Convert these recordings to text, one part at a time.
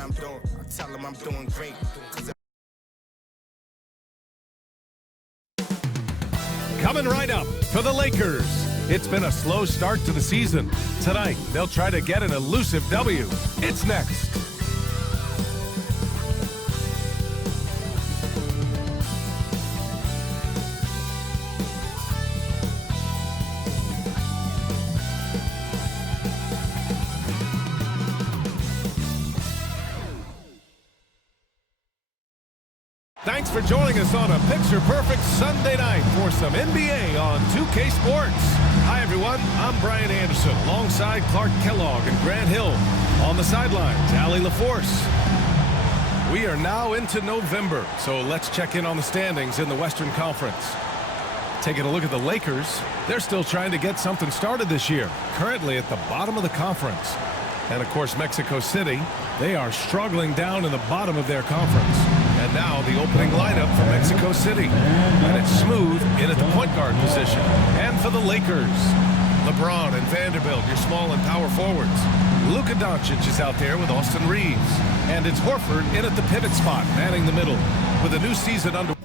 I'm doing. I tell them I'm doing great. Coming right up for the Lakers. It's been a slow start to the season. Tonight, they'll try to get an elusive W. It's next. Thanks for joining us on a picture-perfect Sunday night for some NBA on 2K Sports. Hi, everyone. I'm Brian Anderson, alongside Clark Kellogg and Grant Hill. On the sidelines, Allie LaForce. We are now into November, so let's check in on the standings in the Western Conference. Taking a look at the Lakers, they're still trying to get something started this year, currently at the bottom of the conference. And, of course, Mexico City, they are struggling down in the bottom of their conference. And now the opening lineup for Mexico City. And it's Smooth in at the point guard position. And for the Lakers, LeBron and Vanderbilt, your small and power forwards. Luka Doncic is out there with Austin Reeves. And it's Horford in at the pivot spot, manning the middle. With a new season under.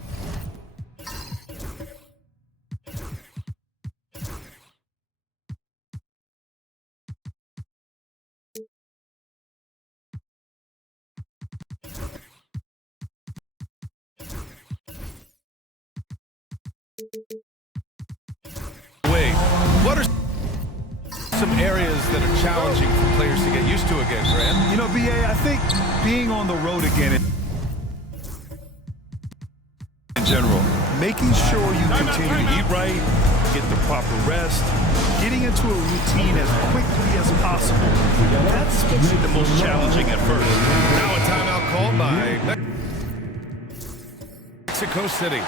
What are some areas that are challenging for players to get used to again, Grant? You know, BA, I think being on the road again in general, making sure you continue to eat right, get the proper rest, getting into a routine as quickly as possible. That's the most challenging at first. Now a timeout called by Mexico City.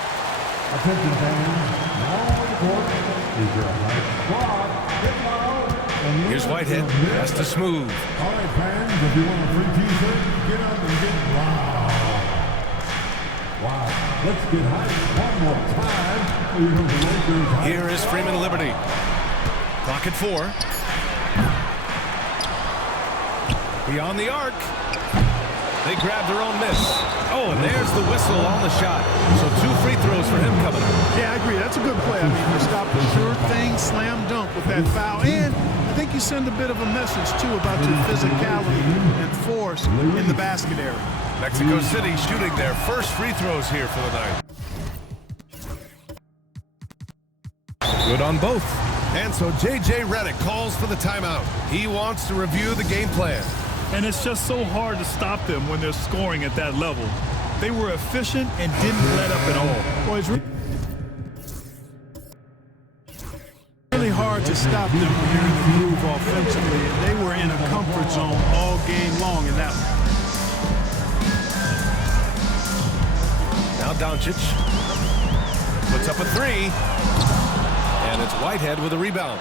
Attention fans, now on the court is your squad. Here's Whitehead, pass to Smooth. All right, fans, if you want a free t-shirt, get up and get loud. Wow, let's get hyped one more time. Here is Freeman Liberty. Clock at 4. Beyond the arc. They grab their own miss. Oh, and there's the whistle on the shot. So 2 free throws for him coming up. Yeah, I agree. That's a good play. I mean, you stop the sure thing, slam dunk with that foul. And I think you send a bit of a message, too, about your physicality and force in the basket area. Mexico City shooting their first free throws here for the night. Good on both. And so J.J. Redick calls for the timeout. He wants to review the game plan. And it's just so hard to stop them when they're scoring at that level. They were efficient and didn't let up at all. Well, it's really hard to stop them when you're in the groove offensively. And they were in a comfort zone all game long in that one. Now Doncic puts up a 3. And it's Whitehead with a rebound.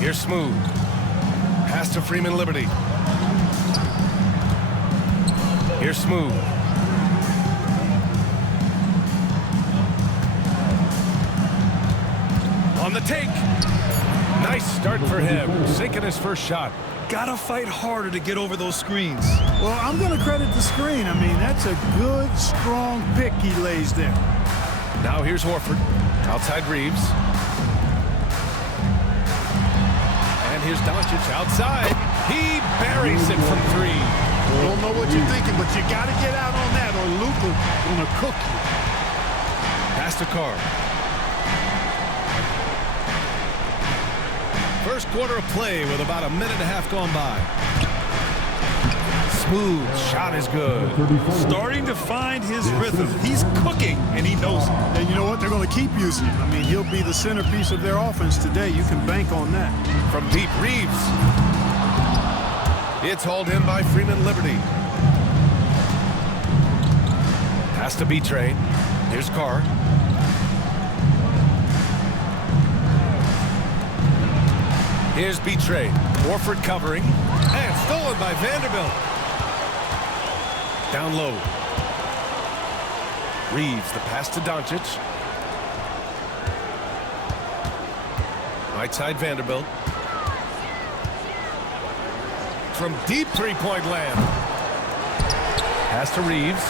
Here's Smooth. Pass to Freeman Liberty. Here's Smooth. On the take. Nice start for him. Sinking his first shot. Gotta fight harder to get over those screens. Well, I'm going to credit the screen. I mean, that's a good, strong pick he lays there. Now here's Horford. Outside Reeves. And here's Doncic outside. He buries it from 3. I don't know what you're thinking, but you got to get out on that or Luka going to cook you. Pass to Carr. First quarter of play with about a minute and a half gone by. Smooth shot is good. Starting to find his rhythm. He's cooking, and he knows it. And you know what? They're going to keep using him. I mean, he'll be the centerpiece of their offense today. You can bank on that. From deep, Reeves. It's hauled in by Freeman Liberty. Pass to B-Train. Here's Carr. Here's B-Train. Horford covering. And stolen by Vanderbilt. Down low. Reeves, the pass to Doncic. Right side Vanderbilt. from deep three-point land. Pass to Reeves.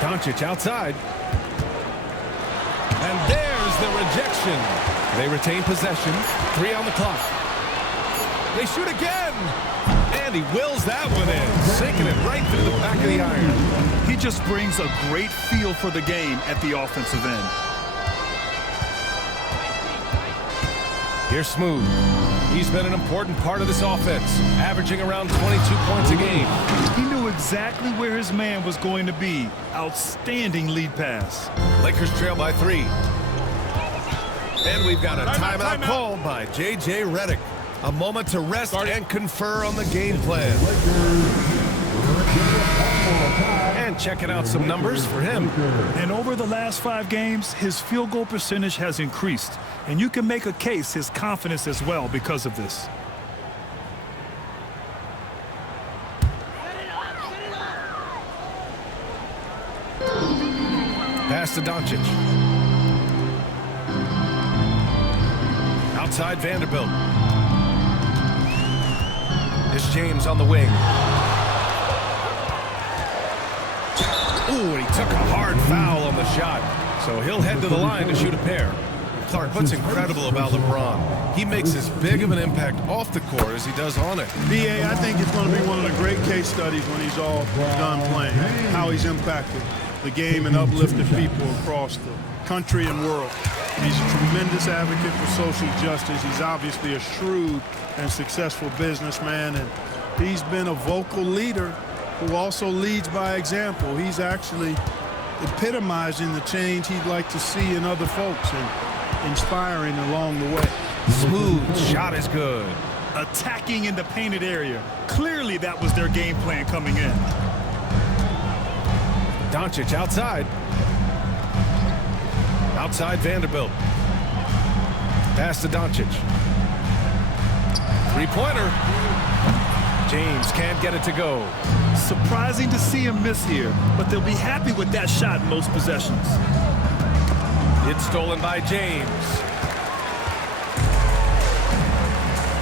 Doncic outside. And there's the rejection. They retain possession. 3 on the clock. They shoot again. And he wills that one in, sinking it right through the back of the iron. He just brings a great feel for the game at the offensive end. Here's Smooth. He's been an important part of this offense, averaging around 22 points a game. He knew exactly where his man was going to be. Outstanding lead pass. Lakers trail by 3. And we've got a timeout called by J.J. Redick. A moment to rest and confer on the game plan. And checking out some numbers for him. And over the last 5 games, his field goal percentage has increased. And you can make a case his confidence as well because of this. Pass to Doncic. Outside Vanderbilt. It's James on the wing. Ooh, and he took a hard foul on the shot. So he'll head to the line to shoot a pair. Clark, what's incredible about LeBron? He makes as big of an impact off the court as he does on it. BA, I think it's going to be one of the great case studies when he's all done playing, how he's impacted the game and uplifted people across the country and world. He's a tremendous advocate for social justice. He's obviously a shrewd and successful businessman, and he's been a vocal leader who also leads by example. He's actually epitomizing the change he'd like to see in other folks and inspiring along the way. Smooth shot is good. Attacking in the painted area. Clearly that was their game plan coming in. Doncic outside. Outside Vanderbilt. Pass to Doncic. Three-pointer. James can't get it to go. Surprising to see him miss here, but they'll be happy with that shot in most possessions. It's stolen by James.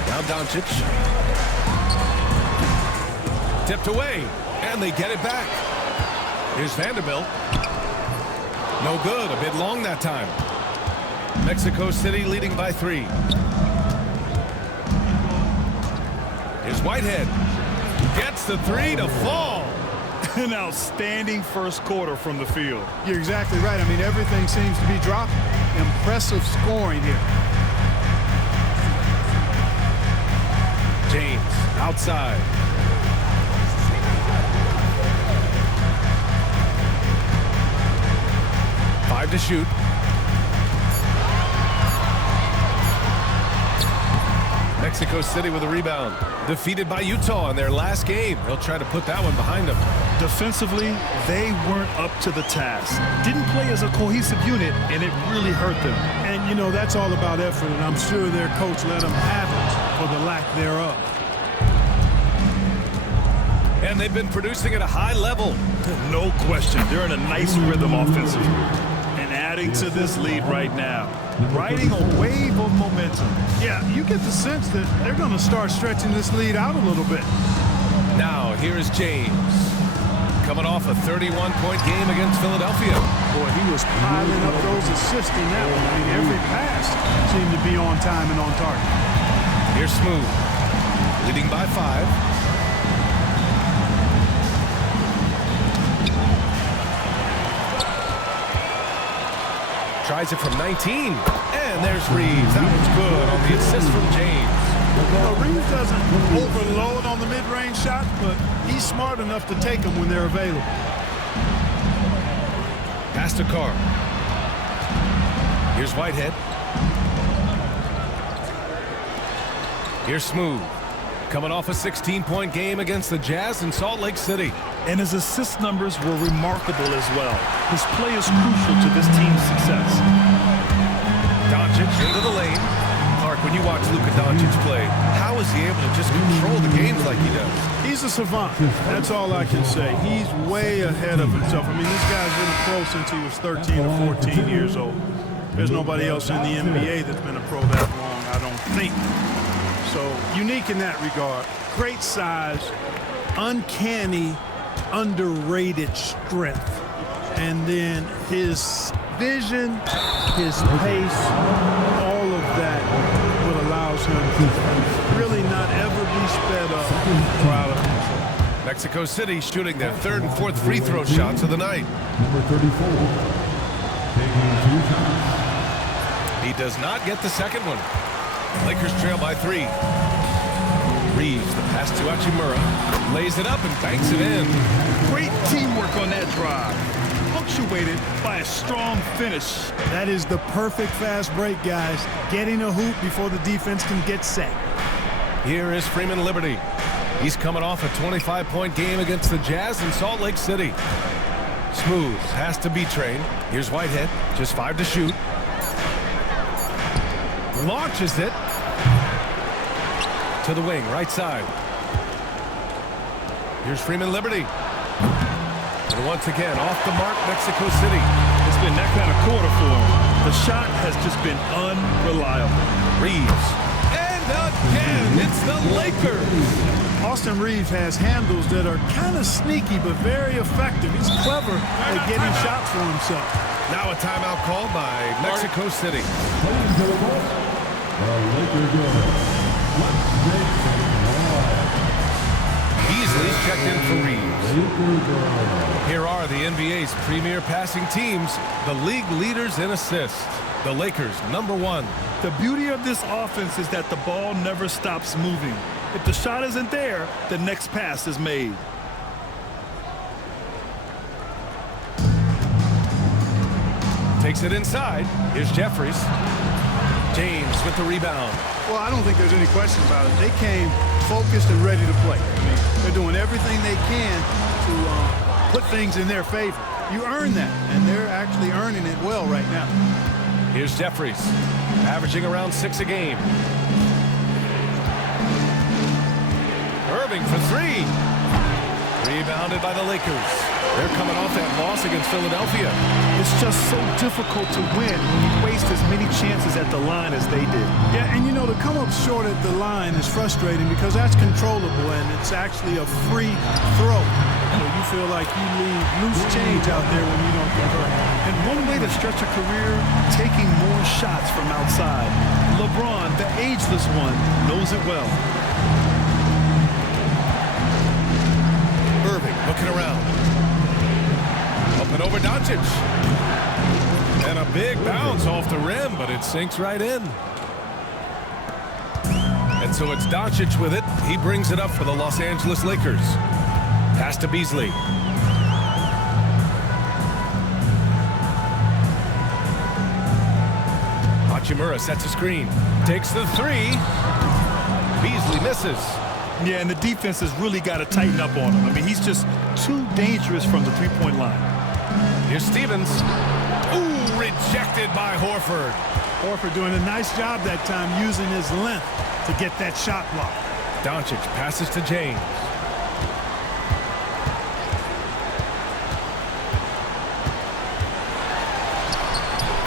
Now Doncic. Tipped away, and they get it back. Here's Vanderbilt. No good, a bit long that time. Mexico City leading by 3. Here's Whitehead. Gets the 3 to fall. An outstanding first quarter from the field. You're exactly right. I mean, everything seems to be dropping. Impressive scoring here. James outside. Five to shoot. Mexico City with a rebound. Defeated by Utah in their last game. They'll try to put that one behind them. Defensively, they weren't up to the task. Didn't play as a cohesive unit, and it really hurt them. And, you know, that's all about effort, and I'm sure their coach let them have it for the lack thereof. And they've been producing at a high level. No question. They're in a nice rhythm offensively. And adding to this lead right now. Riding a wave of momentum. Yeah, you get the sense that they're going to start stretching this lead out a little bit. Now, here is James. Coming off a 31-point game against Philadelphia. Boy, he was piling up those assists in that one. I mean, every pass seemed to be on time and on target. Here's Smooth. Leading by 5. Tries it from 19, and there's Reeves. That one's good on the assist from James. Well, Reeves doesn't overload on the mid-range shot, but he's smart enough to take them when they're available. Pass to Carr. Here's Whitehead. Here's Smooth. Coming off a 16-point game against the Jazz in Salt Lake City. And his assist numbers were remarkable as well. His play is crucial to this team's success. Doncic into the lane. Clark, when you watch Luka Doncic play, how is he able to just control the games like he does? He's a savant. That's all I can say. He's way ahead of himself. I mean, this guy's been a pro since he was 13 or 14 years old. There's nobody else in the NBA that's been a pro that long, I don't think. So, unique in that regard. great size, uncanny, underrated strength. And then his vision, his pace, all of that what allows him to really not ever be sped up or out of control. Mexico City shooting their third and fourth free throw shots of the night. Number 34, taking 2 shots. He does not get the second one. Lakers trail by 3. Reeves, the pass to Hachimura, lays it up and banks it in. Great teamwork on that drive, punctuated by a strong finish. That is the perfect fast break, guys. Getting a hoop before the defense can get set. Here is Freeman Liberty. He's coming off a 25-point game against the Jazz in Salt Lake City. Smooth, has to be trained. Here's Whitehead, just 5 to shoot. Launches it to the wing, right side. Here's Freeman Liberty. And once again, off the mark, Mexico City. It's been that kind of quarter for him. The shot has just been unreliable. Reeves. And again, it's the Lakers. Austin Reeves has handles that are kind of sneaky but very effective. He's clever at getting shots for himself. Now a timeout called by Mexico City. Playing to the ball. The Lakers go. Let's make some noise. Beasley's checked in for Reeves. Lakers go. Here are the NBA's premier passing teams, the league leaders in assists. The Lakers, #1. The beauty of this offense is that the ball never stops moving. If the shot isn't there, the next pass is made. Takes it inside. Here's Jeffries. James with the rebound. Well, I don't think there's any question about it. They came focused and ready to play. I mean, they're doing everything they can to put things in their favor. You earn that, and they're actually earning it well right now. Here's Jeffries, averaging around 6 a game. Irving for 3. Rebounded by the Lakers. They're coming off that loss against Philadelphia. It's just so difficult to win when you waste as many chances at the line as they did. Yeah, and you know, to come up short at the line is frustrating because that's controllable and it's actually a free throw. So you feel like you leave loose change out there when you don't convert. And one way to stretch a career, taking more shots from outside. LeBron, the ageless one, knows it well. Irving looking around. Up and over Doncic. And a big bounce off the rim, but it sinks right in. And so it's Doncic with it. He brings it up for the Los Angeles Lakers. Pass to Beasley. Hachimura sets a screen. Takes the 3. Beasley misses. Yeah, and the defense has really got to tighten up on him. I mean, he's just too dangerous from the three-point line. Here's Stevens. Ooh, rejected by Horford. Horford doing a nice job that time using his length to get that shot block. Doncic passes to James.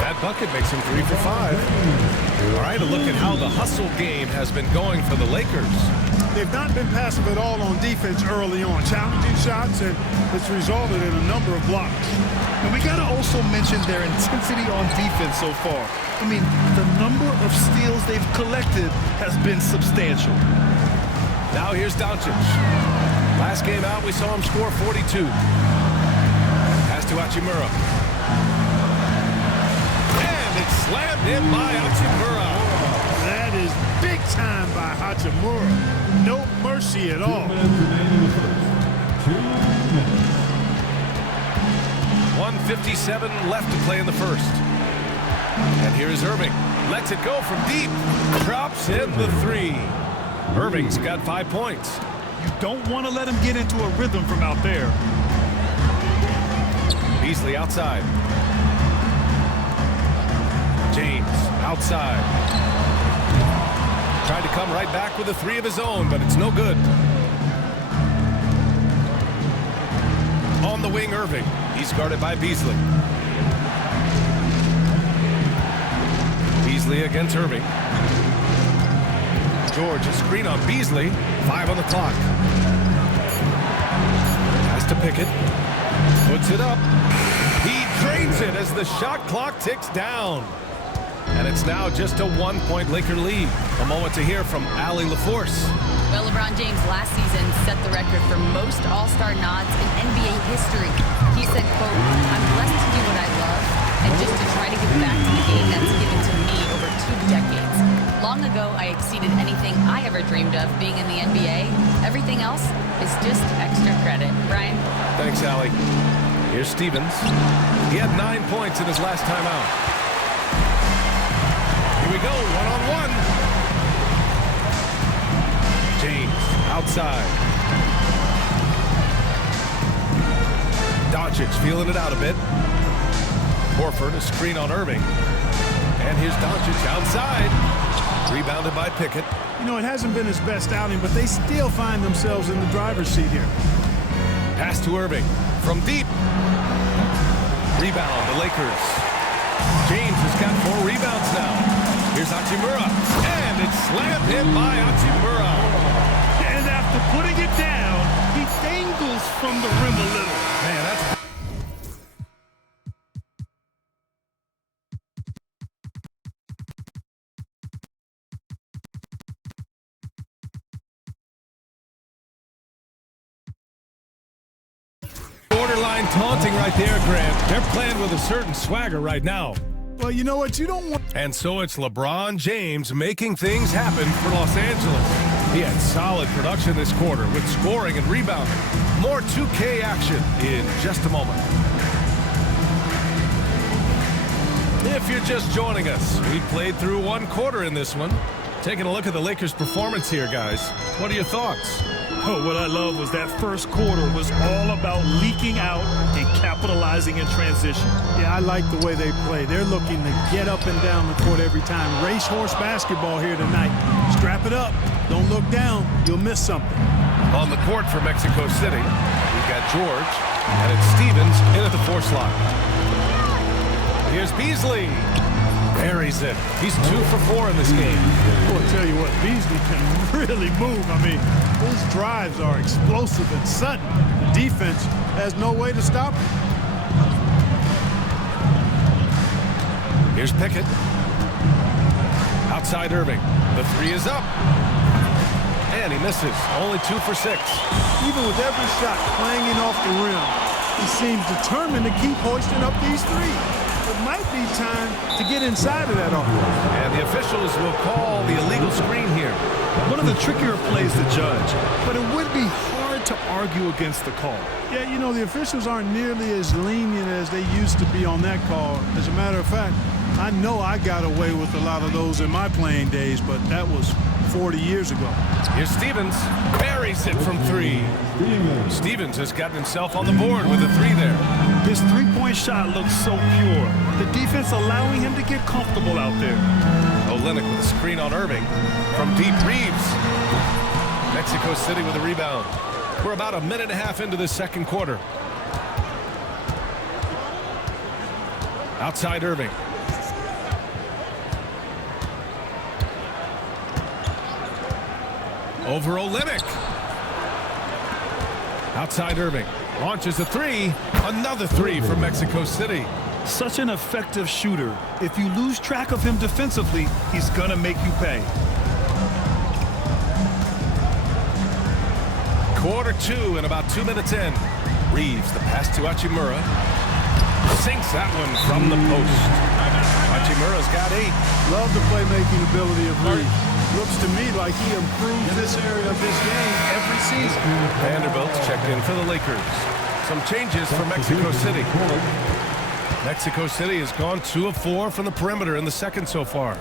That bucket makes him 3 for 5. All right, a look at how the hustle game has been going for the Lakers. They've not been passive at all on defense early on. Challenging shots, and it's resulted in a number of blocks. And we got to also mention their intensity on defense so far. I mean, the number of steals they've collected has been substantial. Now here's Doncic. Last game out, we saw him score 42. Pass to Hachimura. And it's slammed in by Hachimura. That is big time by Hachimura. No mercy at all. 2 minutes remaining in the first. 2 minutes. 1:57 left to play in the first. And here's Irving. Lets it go from deep. Drops in the 3. Irving's got 5 points. You don't want to let him get into a rhythm from out there. Beasley outside. James outside. Tried to come right back with a 3 of his own, but it's no good. On the wing, Irving. He's guarded by Beasley. Beasley against Irving. George, a screen on Beasley. 5 on the clock. Has to Pickett. Puts it up. He drains it as the shot clock ticks down. And it's now just a 1-point Laker lead. A moment to hear from Allie LaForce. Well, LeBron James last season set the record for most All-Star nods in NBA history. He said, quote, "I'm blessed to do what I love and just to try to give back to the game that's given to me over 2 decades. Long ago, I exceeded anything I ever dreamed of being in the NBA. Everything else is just extra credit." Brian? Thanks, Allie. Here's Stevens. He had 9 points in his last time out. Here we go, one-on-one. James, outside. Doncic feeling it out a bit. Horford, a screen on Irving. And here's Doncic outside. Rebounded by Pickett. You know, it hasn't been his best outing, but they still find themselves in the driver's seat here. Pass to Irving from deep. Rebound, the Lakers. James has got 4 rebounds now. Here's Hachimura. And it's slammed in by Hachimura. And after putting it down, he dangles from the rim a little. Man, that's... borderline taunting right there, Grant. They're playing with a certain swagger right now. Well, you know what? You don't want... And so it's LeBron James making things happen for Los Angeles. He had solid production this quarter with scoring and rebounding. More 2K action in just a moment. If you're just joining us, we played through 1 quarter in this one. Taking a look at the Lakers' performance here, guys. What are your thoughts? Oh, what I love was that first quarter was all about leaking out and capitalizing in transition. Yeah, I like the way they play. They're looking to get up and down the court every time. Racehorse basketball here tonight. Strap it up. Don't look down. You'll miss something. On the court for Mexico City, we've got George, and it's Stevens in at the 4 slot. Here's Beasley. Buries it. He's 2 for 4 in this game. Well, I'll tell you what, Beasley can really move. I mean, his drives are explosive and sudden. The defense has no way to stop him. Here's Pickett. Outside Irving. The 3 is up. And he misses. Only 2 for 6. Even with every shot clanging off the rim, he seems determined to keep hoisting up these threes. It might be time to get inside of that offense. And the officials will call the illegal screen here. One of the trickier plays to judge, but it would be hard to argue against the call. Yeah, you know, the officials aren't nearly as lenient as they used to be on that call. As a matter of fact, I know I got away with a lot of those in my playing days, but that was 40 years ago. Here's Stevens. Buries it from 3. Stevens has gotten himself on the board with a 3 there. His 3-point shot looks so pure. The defense allowing him to get comfortable out there. Olynyk with a screen on Irving. From deep, Reeves. Mexico City with a rebound. We're about a minute and a half into this second quarter. Outside Irving. Over Olynyk. Outside Irving. Launches a 3. Another 3 from Mexico City. Such an effective shooter. If you lose track of him defensively, he's gonna make you pay. Quarter 2 and about 2 minutes in. Reeves, the pass to Hachimura. Sinks that one from the post. Hachimura's got 8. Love the playmaking ability of Reeves. Looks to me like he improves this area of his game every season. Vanderbilt's checked in for the Lakers. Some changes for Mexico City. Mexico City has gone 2 of 4 from the perimeter in the second so far.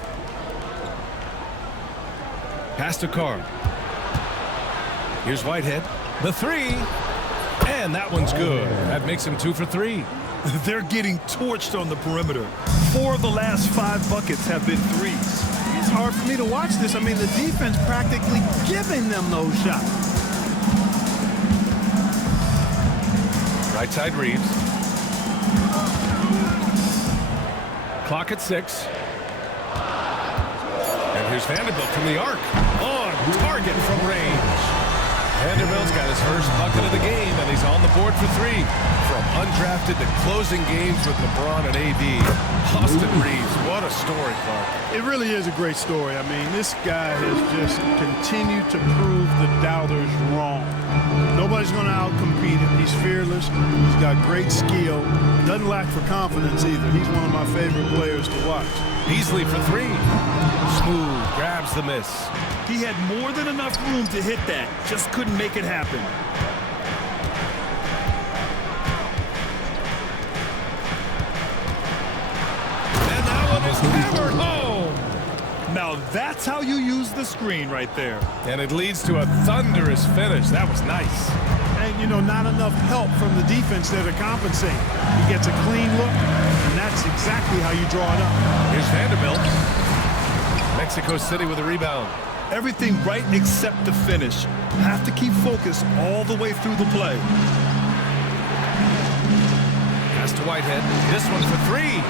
Pass to Carr. Here's Whitehead. The 3. And that one's good. That makes him 2 for 3. They're getting torched on the perimeter. 4 of the last 5 buckets have been 3s. It's hard for me to watch this. I mean, the defense practically giving them those shots. Right side Reeves. Clock at 6. And here's Vanderbilt from the arc. On target from range. Vanderbilt's got his first bucket of the game, and he's on the board for 3. From undrafted to closing games with LeBron and AD, Austin Reeves, what a story, Clark. It really is a great story. I mean, this guy has just continued to prove the doubters wrong. Nobody's going to outcompete him. He's fearless. He's got great skill. Doesn't lack for confidence either. He's one of my favorite players to watch. Beasley for 3. Smooth, grabs the miss. He had more than enough room to hit that, just couldn't make it happen. And that one is hammered home. Now that's how you use the screen right there. And it leads to a thunderous finish. That was nice. And, you know, not enough help from the defense there to compensate. He gets a clean look, and that's exactly how you draw it up. Here's Vanderbilt. Mexico City with a rebound. Everything right except the finish. Have to keep focused all the way through the play. Pass to Whitehead. This one for 3.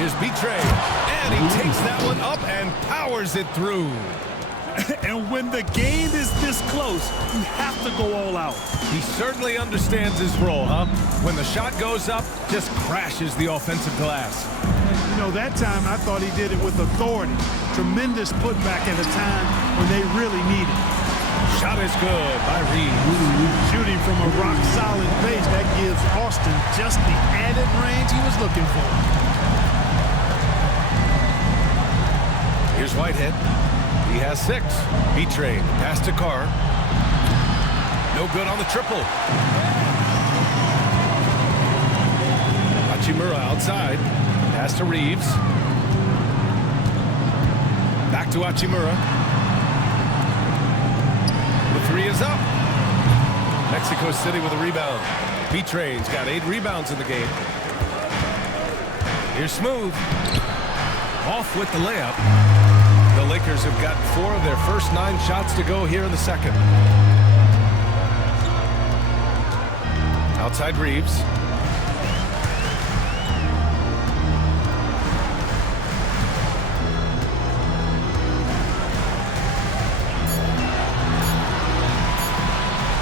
Here's Betray. And he takes that one up and powers it through. And when the game is this close, you have to go all out. He certainly understands his role, huh? When the shot goes up, just crashes the offensive glass. You know, that time I thought he did it with authority. Tremendous putback at a time when they really need it. Shot is good by Reeves. Shooting from a rock-solid base, that gives Austin just the added range he was looking for. Here's Whitehead. He has 6. Betray. Pass to Carr. No good on the triple. Hachimura outside. Pass to Reeves. Back to Hachimura. The 3 is up. Mexico City with a rebound. Betray's got 8 rebounds in the game. Here's Smooth. Off with the layup. The Lakers have got 4 of their first 9 shots to go here in the second. Outside Reeves.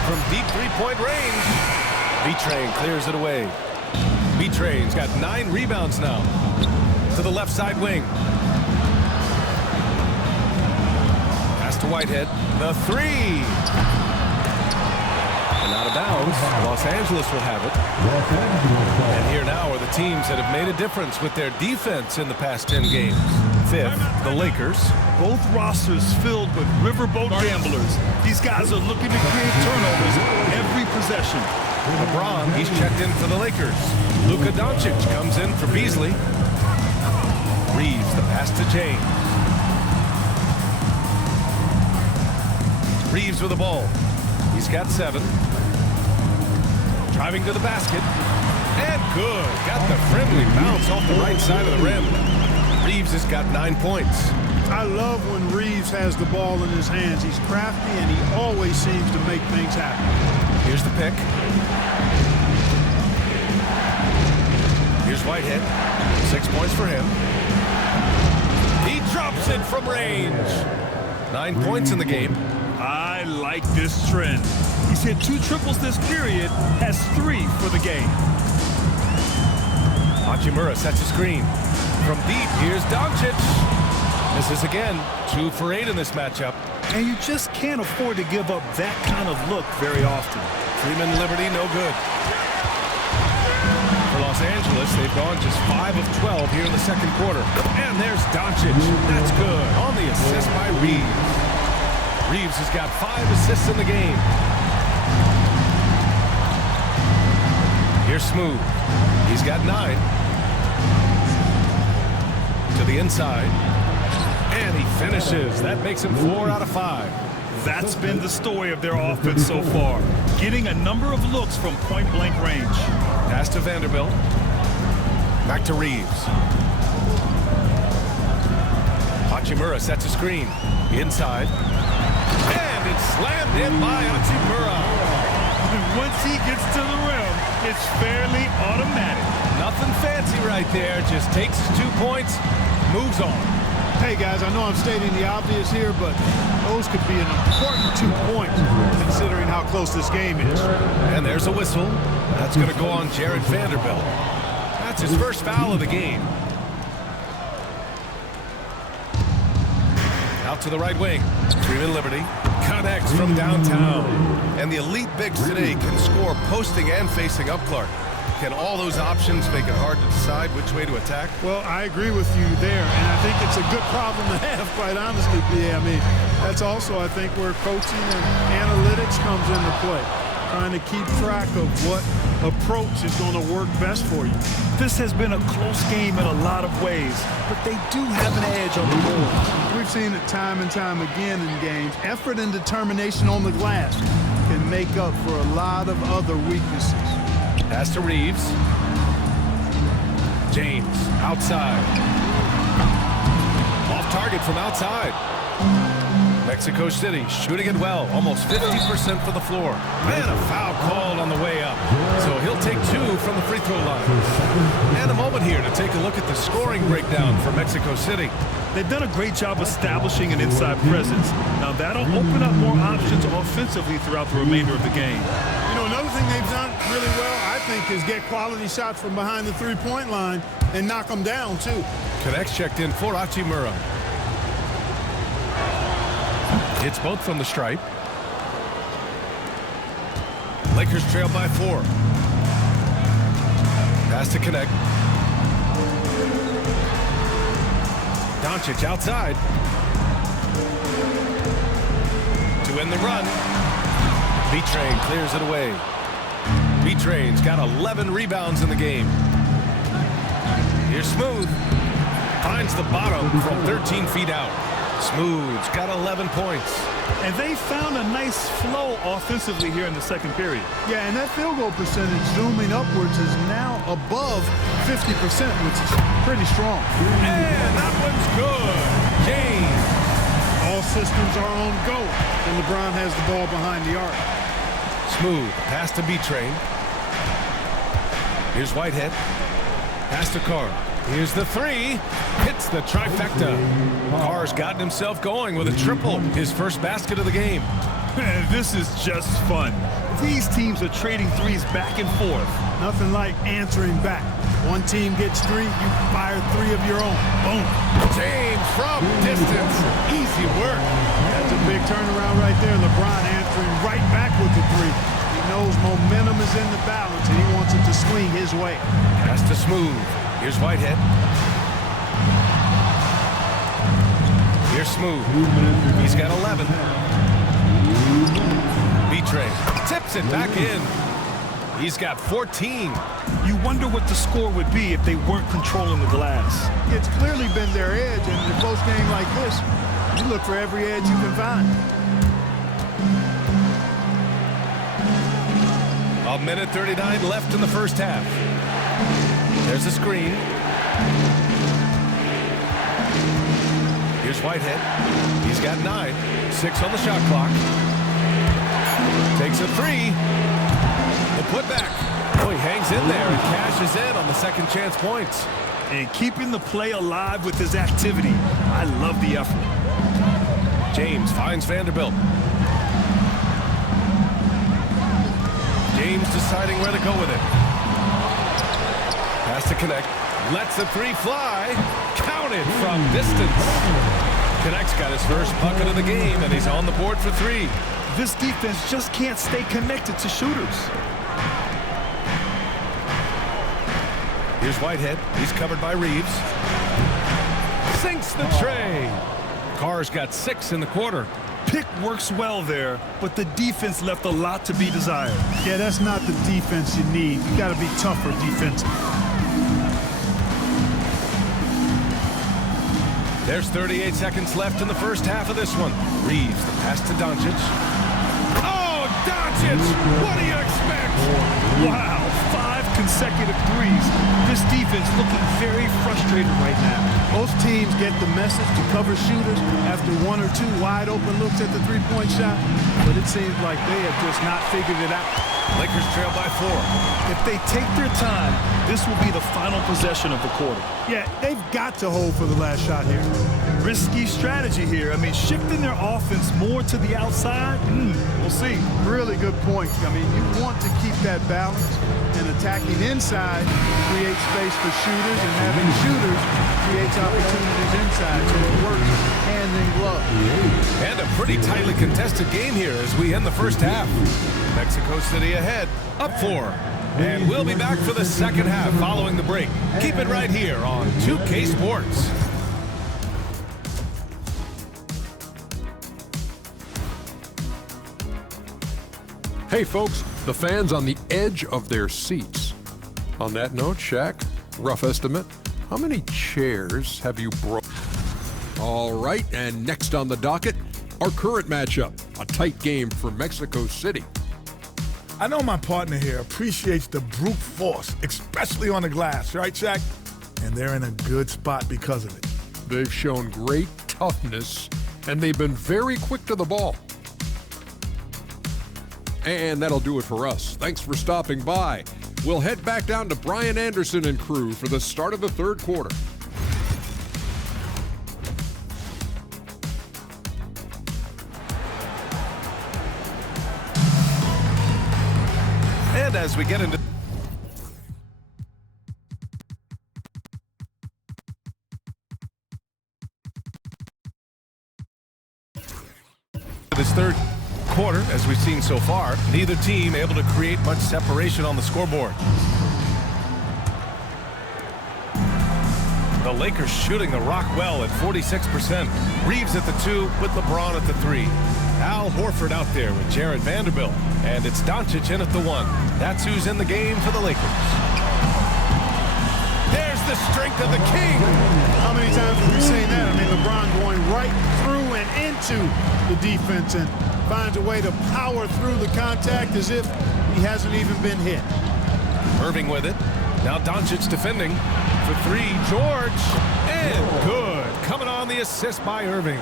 From deep three-point range, B-Train clears it away. B-Train's got 9 rebounds now. To the left side wing. Pass to Whitehead. The 3. And out of bounds. Los Angeles will have it. And here now are the teams that have made a difference with their defense in the past 10 games. 5th, the Lakers. Both rosters filled with riverboat gamblers. These guys are looking to create turnovers every possession. LeBron, he's checked in for the Lakers. Luka Doncic comes in for Beasley. Reeves, the pass to James. Reeves with the ball. He's got 7. Driving to the basket. And good. Got the friendly bounce off the right side of the rim. Reeves has got 9 points. I love when Reeves has the ball in his hands. He's crafty, and he always seems to make things happen. Here's the pick. Here's Whitehead. 6 points for him. He drops it from range. 9 points in the game. I like this trend. He's hit 2 triples this period, has 3 for the game. Hachimura sets a screen. From deep, here's Doncic. Misses again. 2 for 8 in this matchup. And you just can't afford to give up that kind of look very often. Freeman Liberty, no good. For Los Angeles, they've gone just 5 of 12 here in the second quarter. And there's Doncic. That's good. On the assist by Reeves. Reeves has got 5 assists in the game. Here's Smooth. He's got 9. To the inside. And he finishes. That makes him 4 out of 5. That's been the story of their offense so far. Getting a number of looks from point-blank range. Pass to Vanderbilt. Back to Reeves. Hachimura sets a screen. Inside. And it's slammed in by Hachimura. Once he gets to the rim, it's fairly automatic. Nothing fancy right there. Just takes his 2 points, moves on. Hey, guys, I know I'm stating the obvious here, but Those could be an important 2 points considering how close this game is. And there's a whistle. That's going to go on Jared Vanderbilt. That's his first foul of the game. Out to the right wing. Freeman Liberty connects from downtown. And the elite bigs today can score posting and facing up Clark. Can all those options make it hard to decide which way to attack? Well, I agree with you there, and I think it's a good problem to have, quite honestly, BA. I mean, that's also, I think, where coaching and analytics comes into play. Trying to keep track of what approach is going to work best for you. This has been a close game in a lot of ways, but they do have an edge on the board. We've seen it time and time again in games. Effort and determination on the glass can make up for a lot of other weaknesses. Pass to Reeves. James, outside. Off target from outside. Mexico City shooting it well, almost 50% for the floor. Man, a foul called on the way up. So he'll take 2 from the free throw line. And a moment here to take a look at the scoring breakdown for Mexico City. They've done a great job establishing an inside presence. Now that'll open up more options offensively throughout the remainder of the game. You know, another thing they've done really well, I think, is get quality shots from behind the three-point line and knock them down, too. Connects checked in for Hachimura. Hits both from the stripe. Lakers trail by 4. Pass to Connect. Doncic outside. To end the run. B-Train clears it away. B-Train's got 11 rebounds in the game. Here's Smooth. Finds the bottom from 13 feet out. Smooth's got 11 points. And they found a nice flow offensively here in the second period. Yeah, and that field goal percentage zooming upwards is now above 50%, which is pretty strong. And that one's good. James. All systems are on go, and LeBron has the ball behind the arc. Smooth. Pass to B-Train. Here's Whitehead. Pass to Carr. Here's the 3. Hits the trifecta. Carr's gotten himself going with a triple. His first basket of the game. This is just fun. These teams are trading threes back and forth. Nothing like answering back. One team gets 3, you fire 3 of your own. Boom. James from distance. Easy work. That's a big turnaround right there. LeBron answering right back with the 3. He knows momentum is in the balance, and he wants it to swing his way. Pass to Smooth. Here's Whitehead. Here's Smooth. He's got 11. B-Train tips it back in. He's got 14. You wonder what the score would be if they weren't controlling the glass. It's clearly been their edge, and in a close game like this, you look for every edge you can find. A minute 39 left in the first half. There's a screen. Here's Whitehead. He's got 9. 6 on the shot clock. Takes a 3. The putback. Oh, he hangs in there and cashes in on the second chance points. And keeping the play alive with his activity. I love the effort. James finds Vanderbilt. James deciding where to go with it. Pass to Connect. Lets the 3 fly. Counted from distance. Connect's got his first bucket of the game, and he's on the board for 3. This defense just can't stay connected to shooters. Here's Whitehead. He's covered by Reeves. Sinks the tray. Carr's got 6 in the quarter. Pick works well there, but the defense left a lot to be desired. Yeah, that's not the defense you need. You got to be tougher defensively. There's 38 seconds left in the first half of this one. Reeves, the pass to Doncic. Oh, Doncic! What do you expect? Wow, 5 consecutive threes. This defense looking very frustrated right now. Most teams get the message to cover shooters after 1 or 2 wide open looks at the three-point shot, but it seems like they have just not figured it out. Lakers trail by 4. If they take their time, this will be the final possession of the quarter. Yeah, they've got to hold for the last shot here. risky strategy here. I mean, shifting their offense more to the outside, we'll see. Really good point. I mean, you want to keep that balance, and attacking inside creates space for shooters, and having shooters creates opportunities inside, so it works hand in glove. And a pretty tightly contested game here as we end the first half. Mexico City ahead, up 4. And we'll be back for the second half following the break. Keep it right here on 2K Sports. Hey folks, the fans on the edge of their seats. On that note, Shaq, rough estimate, how many chairs have you broken? All right, and next on the docket, our current matchup, a tight game for Mexico City. I know my partner here appreciates the brute force, especially on the glass, right, Shaq? And they're in a good spot because of it. They've shown great toughness, and they've been very quick to the ball. And that'll do it for us. Thanks for stopping by. We'll head back down to Brian Anderson and crew for the start of the third quarter. And as we get into this third quarter, as we've seen so far, neither team able to create much separation on the scoreboard. The Lakers shooting the rock well at 46%. Reeves at the 2 with LeBron at the 3. Al Horford out there with Jared Vanderbilt. And it's Doncic in at the 1. That's who's in the game for the Lakers. There's the strength of the king. How many times have we seen that? I mean, LeBron going right through and into the defense and finds a way to power through the contact as if he hasn't even been hit. Irving with it. Now Doncic defending for 3. George. And good. Coming on the assist by Irving.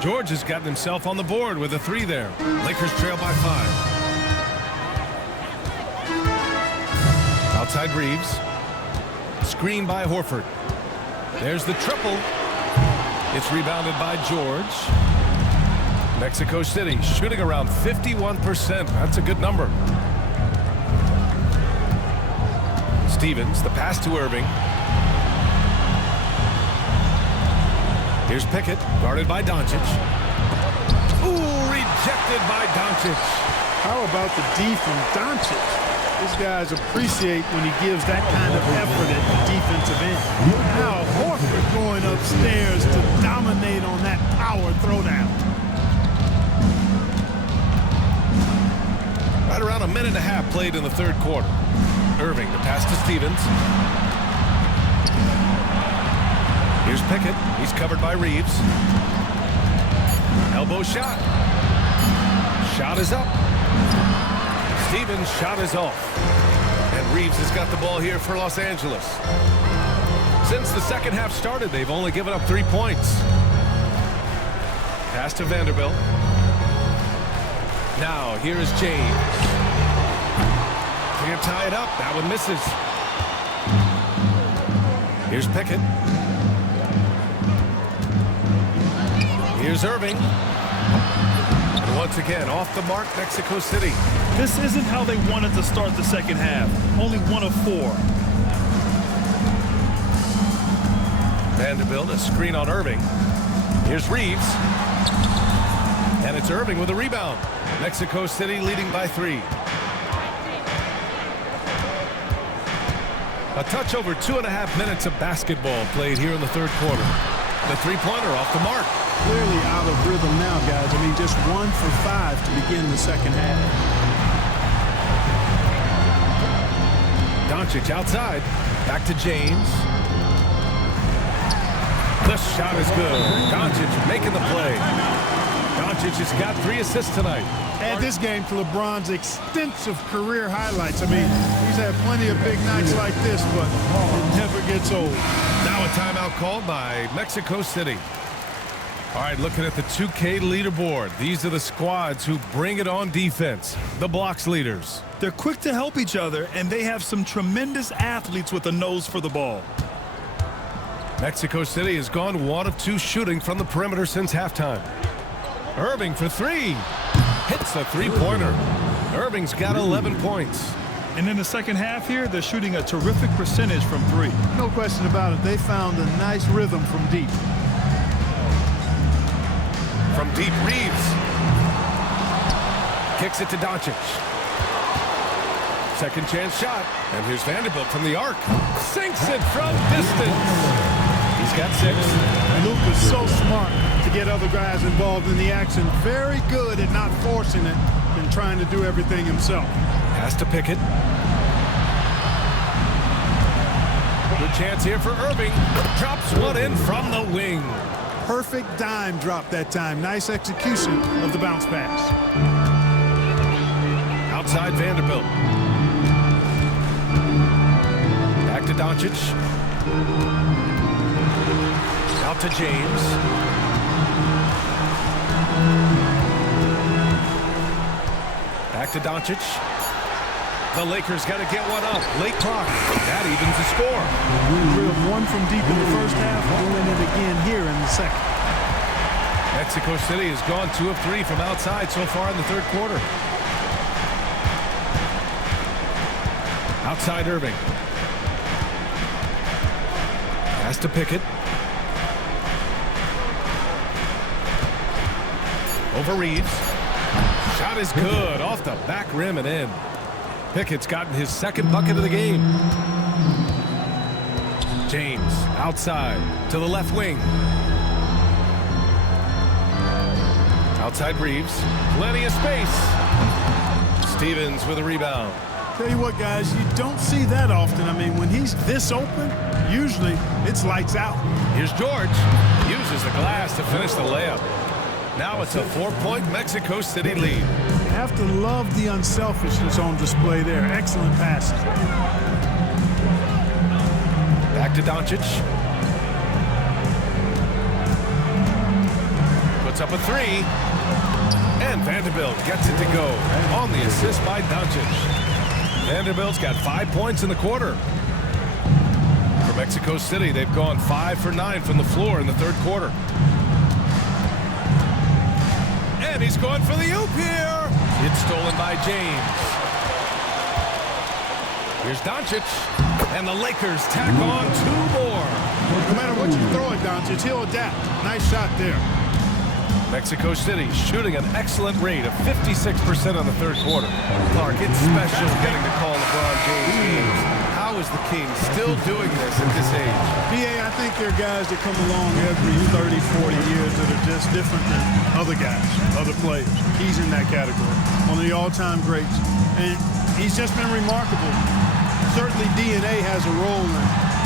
George has gotten himself on the board with a 3 there. Lakers trail by 5. Outside Reeves. Screen by Horford. There's the triple. It's rebounded by George. Mexico City shooting around 51%. That's a good number. Stevens, the pass to Irving. Here's Pickett, guarded by Doncic. Ooh, rejected by Doncic. How about the D from Doncic? These guys appreciate when he gives that kind of effort at the defensive end. Now Horford going upstairs to dominate on that power throwdown. Right around a minute and a half played in the third quarter. Irving, the pass to Stevens. Here's Pickett. He's covered by Reeves. Elbow shot. Shot is up. Stevens' shot is off. And Reeves has got the ball here for Los Angeles. Since the second half started, they've only given up 3 points. Pass to Vanderbilt. Now, here is James. Can't tie it up. That one misses. Here's Pickett. Here's Irving. And once again, off the mark, Mexico City. This isn't how they wanted to start the second half. Only 1 of 4. Vanderbilt, a screen on Irving. Here's Reeves. And it's Irving with a rebound. Mexico City leading by 3. A touch over 2.5 minutes of basketball played here in the third quarter. The three-pointer off the mark. Clearly out of rhythm now, guys. I mean, just 1 for 5 to begin the second half. Doncic outside. Back to James. The shot is good. Doncic making the play. Doncic has got 3 assists tonight. Add this game to LeBron's extensive career highlights. I mean, he's had plenty of big nights like this, but it never gets old. Now a timeout called by Mexico City. All right, looking at the 2K leaderboard. These are the squads who bring it on defense. The blocks leaders. They're quick to help each other, and they have some tremendous athletes with a nose for the ball. Mexico City has gone 1 of 2 shooting from the perimeter since halftime. Irving for 3. Hits a three-pointer. Irving's got 11 points. And in the second half here, they're shooting a terrific percentage from 3. No question about it. They found a nice rhythm from deep. From deep, Reeves. Kicks it to Doncic. Second chance shot. And here's Vanderbilt from the arc. Sinks it from distance. He's got 6. Luke is so smart to get other guys involved in the action. Very good at not forcing it and trying to do everything himself. Has to pick it. Good chance here for Irving. Drops one in from the wing. Perfect dime drop that time. Nice execution of the bounce pass. Outside Vanderbilt. Back to Doncic. Out to James. Back to Doncic. The Lakers got to get one up. Late clock. That evens the score. Drilled 1 from deep in the first half. Doing it again here in the second. Mexico City has gone 2 of 3 from outside so far in the third quarter. Outside Irving. Has to pick it. Over Reeves. Shot is good. Off the back rim and in. Pickett's gotten his second bucket of the game. James outside to the left wing. Outside Reeves. Plenty of space. Stevens with a rebound. Tell you what, guys, you don't see that often. I mean, when he's this open, usually it's lights out. Here's George. Uses the glass to finish the layup. Now it's a 4-point Mexico City lead. You have to love the unselfishness on display there. Excellent passes. Back to Doncic. Puts up a 3. And Vanderbilt gets it to go on the assist by Doncic. Vanderbilt's got 5 points in the quarter. For Mexico City, they've gone 5 for 9 from the floor in the third quarter. And he's going for the oop here. It's stolen by James. Here's Doncic. And the Lakers tack on 2 more. No matter what you throw at Doncic, he'll adapt. Nice shot there. Mexico City shooting an excellent rate of 56% on the third quarter. Clark, it's special getting to call LeBron James games. How is the King still doing this at this age? I think there are guys that come along every 30, 40 years that are just different than other guys, other players. He's in that category. One of the all-time greats. And he's just been remarkable. Certainly DNA has a role in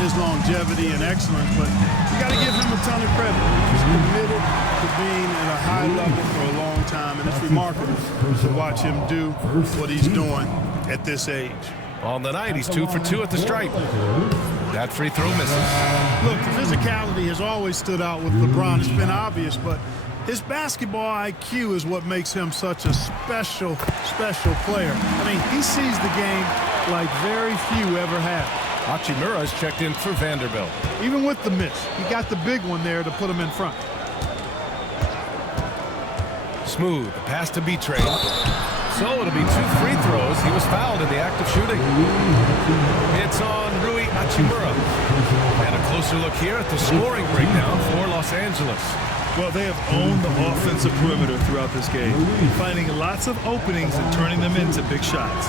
his longevity and excellence, but you got to give him a ton of credit. He's committed to being at a high level for a long time, and it's remarkable to watch him do what he's doing at this age. On the night, he's 2 for 2 at the stripe. That free throw misses. Look, the physicality has always stood out with LeBron. It's been obvious, but his basketball IQ is what makes him such a special player. I mean, he sees the game like very few ever have. Hachimura's checked in for Vanderbilt. Even with the miss, he got the big one there to put him in front. Smooth, the pass to B-Train. So it'll be 2 free throws. He was fouled in the act of shooting. It's on Rui Hachimura. And a closer look here at the scoring breakdown for Los Angeles. Well, they have owned the offensive perimeter throughout this game, finding lots of openings and turning them into big shots.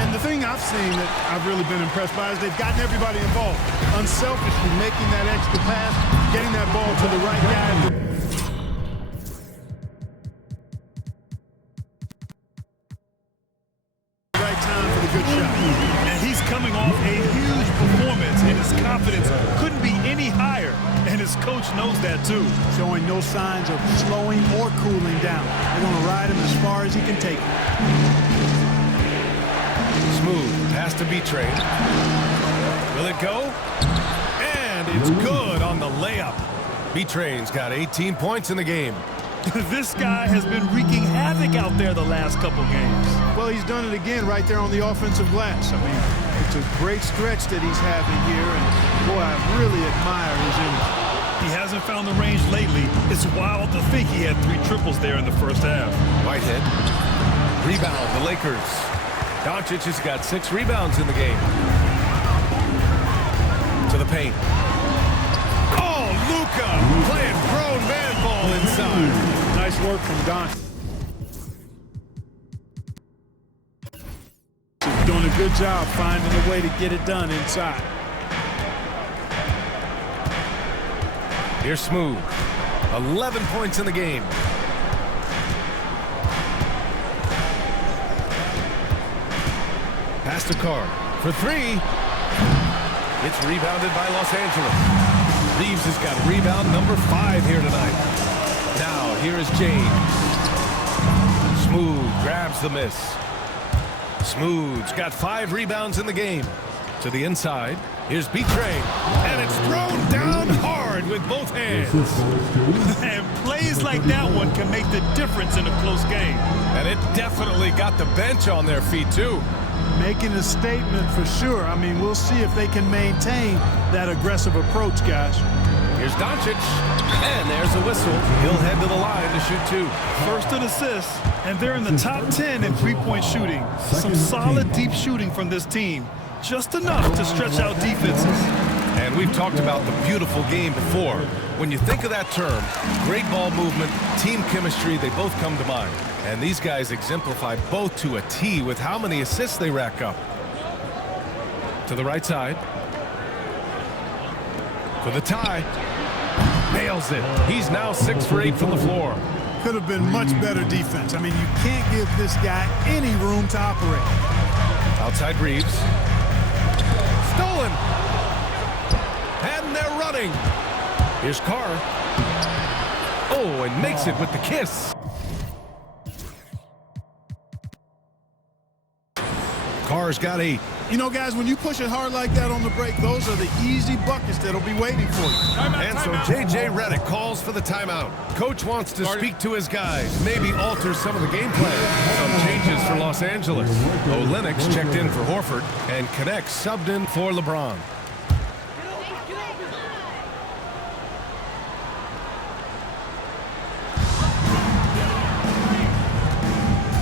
And the thing I've seen that I've really been impressed by is they've gotten everybody involved. Unselfishly making that extra pass, getting that ball to the right guy. Right time for the good shot. And he's coming off a huge performance, and his confidence couldn't be any higher. And his coach knows that too. Showing no signs of slowing or cooling down. They're going to ride him as far as he can take him. Smooth, pass to B-Train. Will it go? And it's good on the layup. B-Train's got 18 points in the game. This guy has been wreaking havoc out there the last couple games. Well, he's done it again right there on the offensive glass. I mean, it's a great stretch that he's having here, and boy, I really admire his energy. He hasn't found the range lately. It's wild to think he had 3 triples there in the first half. Whitehead. Rebound, the Lakers. Doncic has got 6 rebounds in the game. To the paint. Oh, Luka playing grown man ball inside. Nice work from Doncic. Doing a good job finding a way to get it done inside. Here's Smooth. 11 points in the game. Pass to Carr for 3. It's rebounded by Los Angeles. Reeves has got rebound number 5 here tonight. Now, here is James. Smooth grabs the miss. Smooth's got 5 rebounds in the game. To the inside. Here's B-Train. And it's thrown down hard with both hands. And plays like that one can make the difference in a close game. And it definitely got the bench on their feet, too. Making a statement for sure. I mean, we'll see if they can maintain that aggressive approach, guys. Here's Doncic. And there's a whistle. He'll head to the line to shoot 2. First an assist, and they're in the top 10 in three-point shooting. Some solid deep shooting from this team. Just enough to stretch out defenses. And we've talked about the beautiful game before. When you think of that term, great ball movement, team chemistry, they both come to mind. And these guys exemplify both to a T with how many assists they rack up. To the right side. For the tie. Nails it. He's now 6 for 8 from the floor. Could have been much better defense. I mean, you can't give this guy any room to operate. Outside Reeves. Stolen. And they're running. Here's Carr. Oh, and makes it with the kiss. Carr's got 8. You know, guys, when you push it hard like that on the break, those are the easy buckets that'll be waiting for you. And so J.J. Redick calls for the timeout. Coach wants to speak to his guys, maybe alter some of the game plan. Some changes for Los Angeles. Olynyk checked in for Horford, and Connect subbed in for LeBron.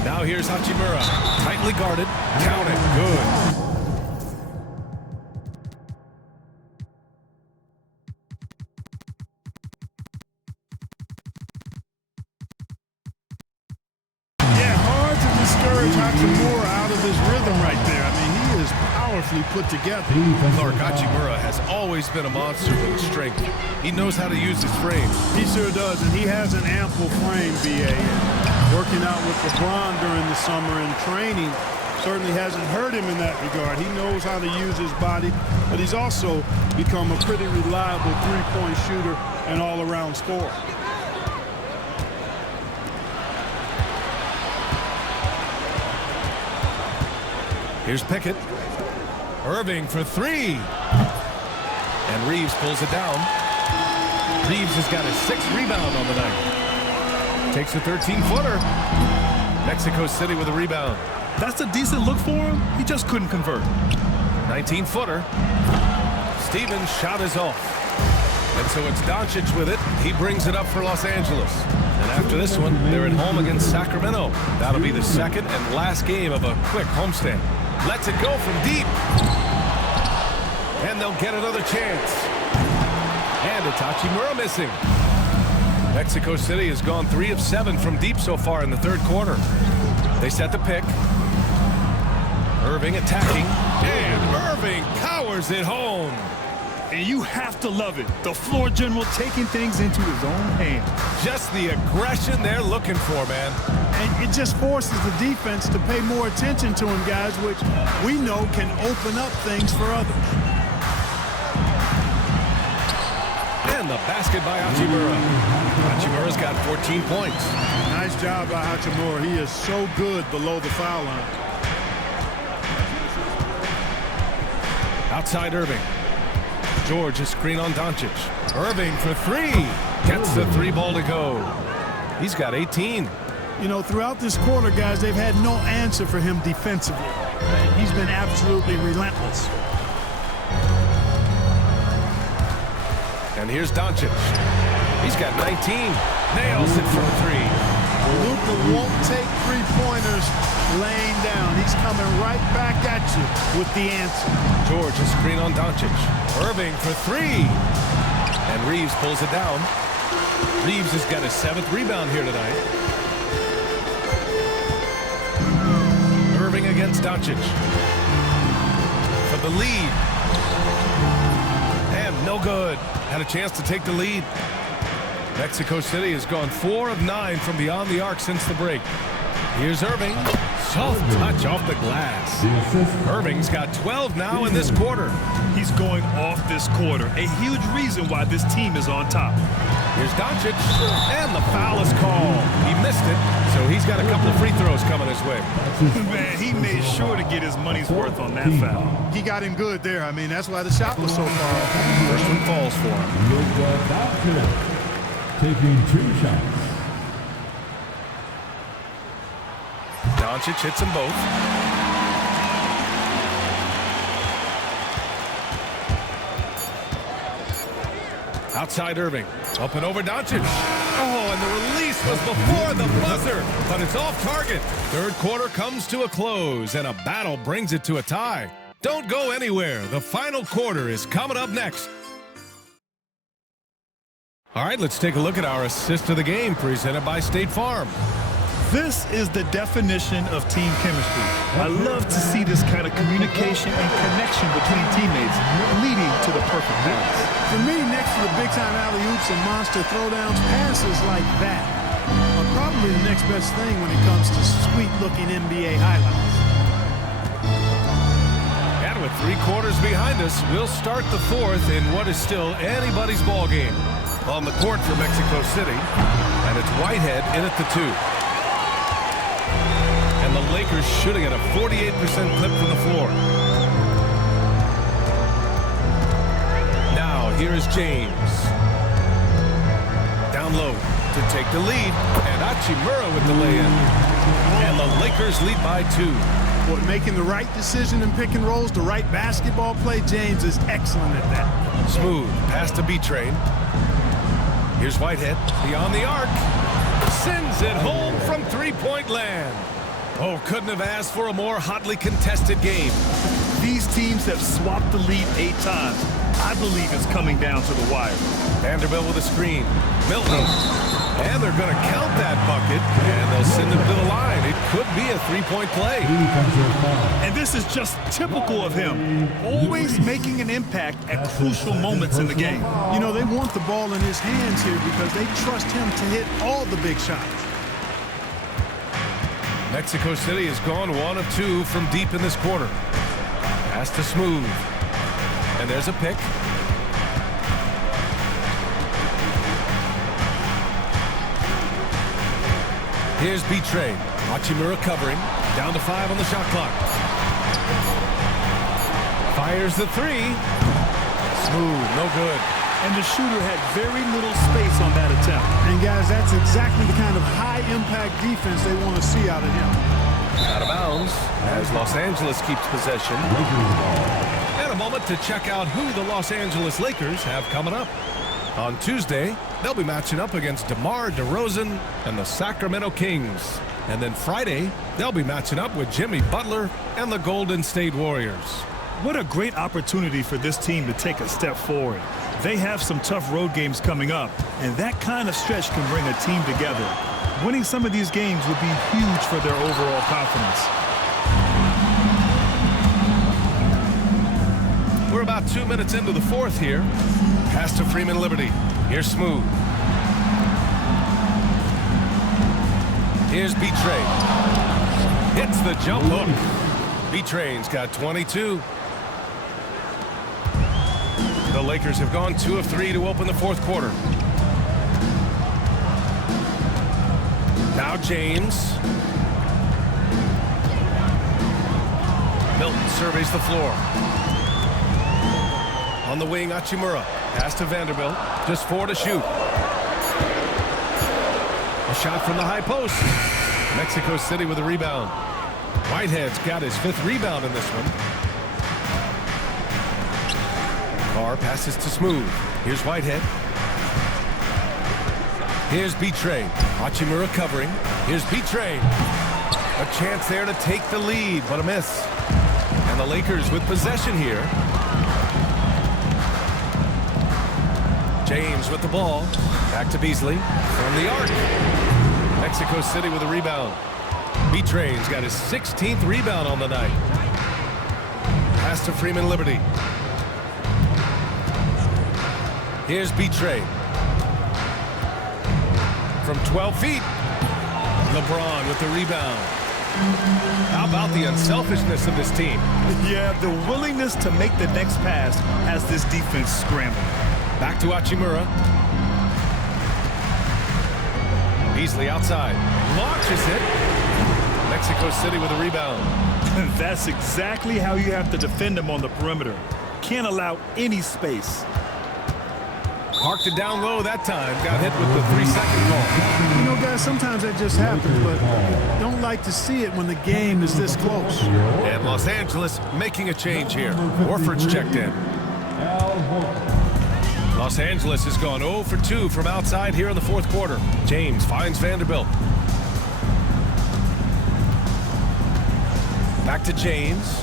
Now here's Hachimura. Tightly guarded. Count it. Good. Yeah, hard to discourage Hachimura out of his rhythm right there. I mean, he is powerfully put together. Clark Hachimura has always been a monster with strength. He knows how to use his frame. He sure does, and he has an ample frame, B.A. Working out with LeBron during the summer and training certainly hasn't hurt him in that regard. He knows how to use his body, but he's also become a pretty reliable three-point shooter and all-around scorer. Here's Pickett. Irving for 3. And Reeves pulls it down. Reeves has got his 6th rebound on the night. Takes a 13-footer. Mexico City with a rebound. That's a decent look for him. He just couldn't convert. 19-footer. Stevens' shot is off. And so it's Doncic with it. He brings it up for Los Angeles. And after this one, they're at home against Sacramento. That'll be the second and last game of a quick homestand. Lets it go from deep. And they'll get another chance. And it's Hachimura missing. Mexico City has gone 3 of 7 from deep so far in the third quarter. They set the pick. Irving attacking. And Irving powers it home. And you have to love it. The floor general taking things into his own hands. Just the aggression they're looking for, man. And it just forces the defense to pay more attention to him, guys, which we know can open up things for others. And the basket by Hachimura. Hachimura's got 14 points. Nice job by Hachimura. He is so good below the foul line. Outside Irving. George, a screen on Doncic. Irving for 3. Gets the 3 ball to go. He's got 18. You know, throughout this quarter, guys, they've had no answer for him defensively. And he's been absolutely relentless. And here's Doncic. He's got 19. Nails it from 3. Luka won't take three-pointers laying down. He's coming right back at you with the answer. George, a screen on Doncic. Irving for 3. And Reeves pulls it down. Reeves has got his 7th rebound here tonight. Irving against Doncic. For the lead. And no good. Had a chance to take the lead. Mexico City has gone 4 of 9 from beyond the arc since the break. Here's Irving. Soft touch off the glass. Irving's got 12 now in this quarter. He's going off this quarter. A huge reason why this team is on top. Here's Doncic. And the foul is called. He missed it, so he's got a couple of free throws coming his way. Man, he made sure to get his money's worth on that foul. He got him good there. I mean, that's why the shot was so far off. First one falls for him. Taking 2 shots. Doncic hits them both. Outside Irving. Up and over Doncic. Oh, and the release was before the buzzer, but it's off target. Third quarter comes to a close, and a battle brings it to a tie. Don't go anywhere. The final quarter is coming up next. All right, let's take a look at our assist of the game presented by State Farm. This is the definition of team chemistry. I love to see this kind of communication and connection between teammates leading to the perfect pass. For me, next to the big-time alley-oops and monster throwdowns, passes like that are probably the next best thing when it comes to sweet-looking NBA highlights. And with 3 quarters behind us, we'll start the 4th in what is still anybody's ball game. On the court for Mexico City, and it's Whitehead in at the 2. And the Lakers shooting at a 48% clip from the floor. Now, here is James. Down low to take the lead, and Hachimura with the lay-in. And the Lakers lead by 2. Boy, making the right decision in pick and rolls, the right basketball play, James is excellent at that. Smooth pass to B-Train. Here's Whitehead, beyond the arc. Sends it home from 3-point land. Oh, couldn't have asked for a more hotly contested game. These teams have swapped the lead 8 times. I believe it's coming down to the wire. Vanderbilt with a screen. Milton. And they're going to count that bucket, and they'll send him to the line. It could be a 3-point play. And this is just typical of him. Always making an impact at crucial moments in the game. You know, they want the ball in his hands here because they trust him to hit all the big shots. Mexico City has gone 1 of 2 from deep in this quarter. Pass to Smooth. And there's a pick. Here's B-Train. Hachimura covering. Down to 5 on the shot clock. Fires the 3. Smooth, no good. And the shooter had very little space on that attempt. And guys, that's exactly the kind of high-impact defense they want to see out of him. Out of bounds as Los Angeles keeps possession. And a moment to check out who the Los Angeles Lakers have coming up. On Tuesday, they'll be matching up against DeMar DeRozan and the Sacramento Kings. And then Friday, they'll be matching up with Jimmy Butler and the Golden State Warriors. What a great opportunity for this team to take a step forward. They have some tough road games coming up, and that kind of stretch can bring a team together. Winning some of these games would be huge for their overall confidence. We're about 2 minutes into the 4th here. Pass to Freeman Liberty. Here's Smooth. Here's B-Train. Hits the jump hook. B-Train's got 22. The Lakers have gone 2 of 3 to open the 4th quarter. Now James. Milton surveys the floor. On the wing, Hachimura. Pass to Vanderbilt. Just 4 to shoot. A shot from the high post. Mexico City with a rebound. Whitehead's got his 5th rebound in this one. Carr passes to Smooth. Here's Whitehead. Here's B-Train. Hachimura covering. Here's B-Train. A chance there to take the lead, but a miss. And the Lakers with possession here. James with the ball. Back to Beasley. From the arc. Mexico City with a rebound. B-Train's got his 16th rebound on the night. Pass to Freeman Liberty. Here's B-Train. From 12 feet. LeBron with the rebound. How about the unselfishness of this team? Yeah, the willingness to make the next pass has this defense scrambling. Back to Hachimura. Beasley outside. Launches it. Mexico City with a rebound. That's exactly how you have to defend them on the perimeter. Can't allow any space. Parked it down low that time. Got hit with the 3-second call. You know, guys, sometimes that just happens, but don't like to see it when the game is this close. And Los Angeles making a change here. Horford's checked in. Los Angeles has gone 0 for 2 from outside here in the 4th quarter. James finds Vanderbilt. Back to James.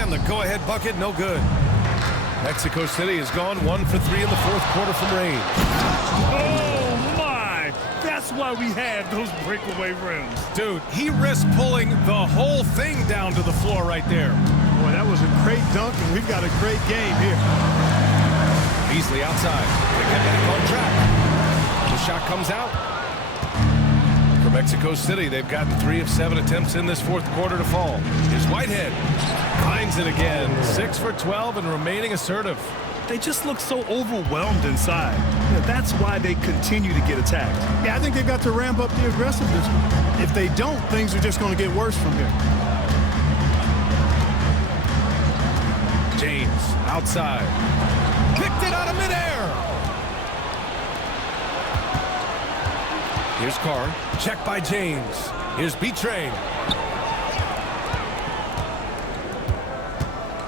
And the go-ahead bucket, no good. Mexico City has gone 1 for 3 in the 4th quarter from range. Oh, my! That's why we have those breakaway rims. Dude, he risked pulling the whole thing down to the floor right there. Boy, that was a great dunk, and we've got a great game here. Beasley outside. They get back on track. The shot comes out. For Mexico City, they've gotten 3 of 7 attempts in this 4th quarter to fall. Here's Whitehead. Finds it again. 6 for 12 and remaining assertive. They just look so overwhelmed inside. Yeah, that's why they continue to get attacked. Yeah, I think they've got to ramp up the aggressiveness. If they don't, things are just going to get worse from here. James outside. Picked it out of midair. Here's Carr. Check by James. Here's B-Train.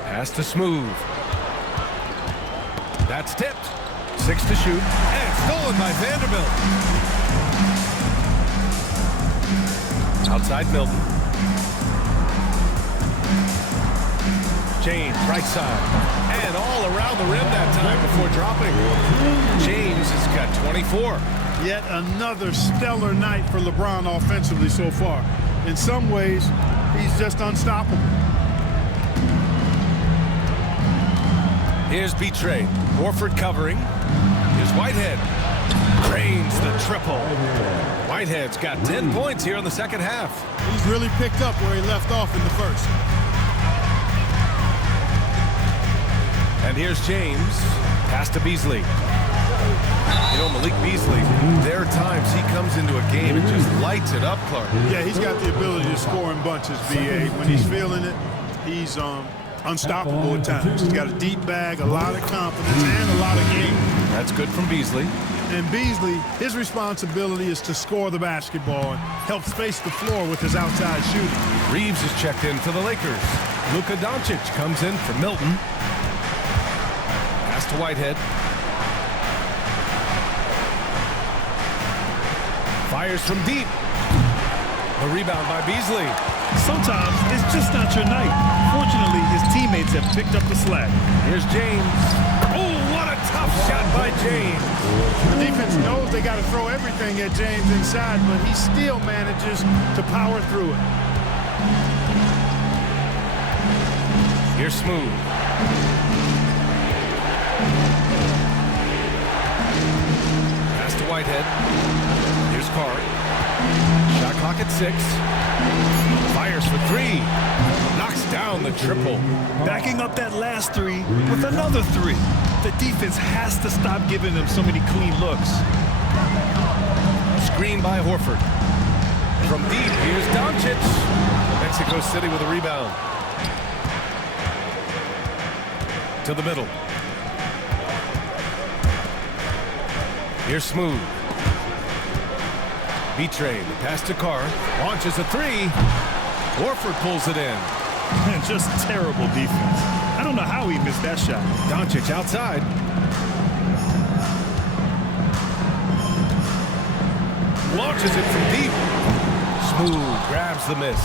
Pass to Smooth. That's tipped. 6 to shoot. And stolen by Vanderbilt. Outside Milton. James, right side. And all around the rim that time before dropping. James has got 24. Yet another stellar night for LeBron offensively so far. In some ways, he's just unstoppable. Here's B-Train. Horford covering. Here's Whitehead. Cranes the triple. Whitehead's got 10 points here in the 2nd half. He's really picked up where he left off in the 1st. And here's James. Pass to Beasley. You know, Malik Beasley, there are times he comes into a game and just lights it up, Clark. Yeah, he's got the ability to score in bunches, B.A. When he's feeling it, he's unstoppable at times. He's got a deep bag, a lot of confidence, and a lot of game. That's good from Beasley. And Beasley, his responsibility is to score the basketball and help space the floor with his outside shooting. Reeves is checked in for the Lakers. Luka Doncic comes in for Milton. Pass to Whitehead. Fires from deep. The rebound by Beasley. Sometimes it's just not your night. Fortunately, his teammates have picked up the slack. Here's James. Oh, what a tough shot by James. The defense knows they got to throw everything at James inside, but he still manages to power through it. Here's Smooth. Pass to Whitehead. Here's Carr. Shot clock at 6. Fires for 3. Knocks down the triple. Backing up that last 3 with another 3. The defense has to stop giving them so many clean looks. Screen by Horford. From deep, here's Doncic. Mexico City with a rebound. to the middle. Here's Smooth. B-Train, the pass to Carr, launches a three. Horford pulls it in. Just terrible defense. I don't know how he missed that shot. Doncic outside. Launches it from deep. Smooth grabs the miss.